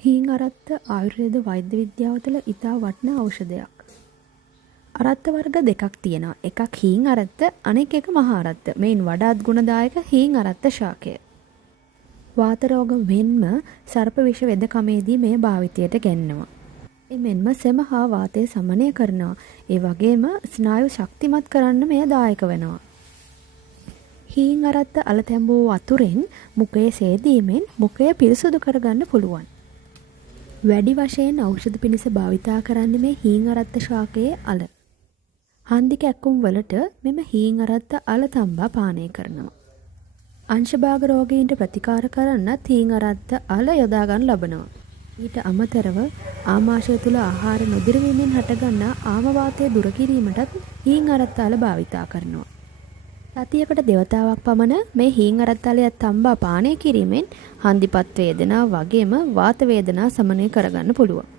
හීන් අරත්ත ආයුර්වේද වෛද්‍ය විද්‍යාව තුළ ඉතා වටිනා ඖෂධයක්. අරත්ත වර්ග දෙකක් තියෙනවා. එකක් හීන් අරත්ත, අනෙක් එක මහා අරත්ත. මේන් වඩාත් ගුණදායක හීන් අරත්ත ශාකය. වාත රෝග මෙන්ම සර්ප විෂ වෙදකමේදී මේ භාවිතයට ගැන්නවා. එමෙන්ම සෙම හා වාතය සමනය කරනවා. ඒ වගේම ස්නායු ශක්තිමත් කරන්න මෙය දායක වෙනවා. හීන් අරත්ත අල තැඹූ වතුරෙන් මුඛයේ සේදීමෙන් මුඛය පිරිසුදු කරගන්න පුළුවන්. වැඩි වශයෙන් ඖෂධ පිණිස භාවිතා කරන්නේ මේ හීන් අරත්ත ශාකයේ අල. හන්දි කැක්කුම් වලට මෙම හීන් අරත්ත අල තම්බා පානය කරනවා. අංශභාග රෝගීන්ට ප්‍රතිකාර කරන්නත් හීන් අරත්ත අල යොදා ගන්න ලබනවා. ඊට අමතරව ආමාශය තුල ආහාර නොදිරවීමෙන් හටගන්නා ආම වාතය දුර කිරීමටත් හීන් අරත්ත අල භාවිතා කරනවා. සතියකට දෙවතාවක් පමණ මේ හීන් අරත්ත අලය තම්බා පානය කිරීමෙන් හන්දිපත් වේදනා වගේම වාත වේදනා සමනය කරගන්න පුළුවන්.